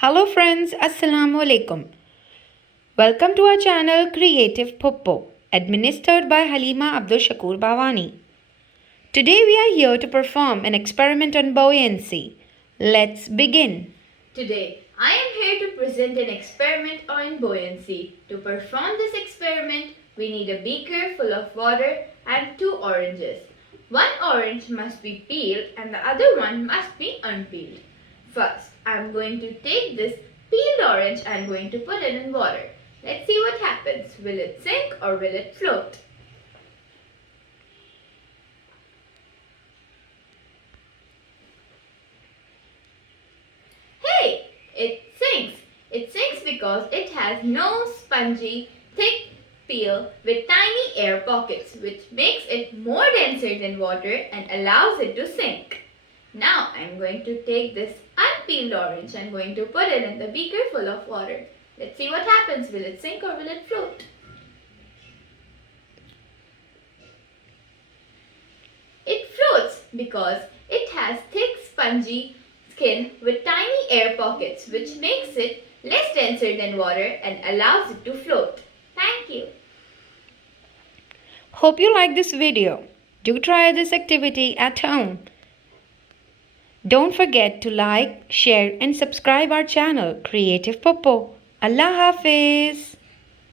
Hello friends, Assalamu alaikum. Welcome to our channel Creative Poppo, administered by Halima Abdul Shakur Bawani. Today we are here to perform an experiment on buoyancy. Let's begin. Today, I am here to present an experiment on buoyancy. To perform this experiment, we need a beaker full of water and 2 oranges. One orange must be peeled and the other one must be unpeeled. First, I am going to take this peeled orange and I am going to put it in water. Let's see what happens. Will it sink or will it float? Hey, it sinks. It sinks because it has no spongy, thick peel with tiny air pockets, which makes it more denser than water and allows it to sink. Now I'm going to take this unpeeled orange and I'm going to put it in the beaker full of water. Let's see what happens. Will it sink or will it float? It floats because it has thick spongy skin with tiny air pockets, which makes it less denser than water and allows it to float. Thank you. Hope you like this video. Do try this activity at home. Don't forget to like, share and subscribe our channel Creative Poppo. Allah Hafiz.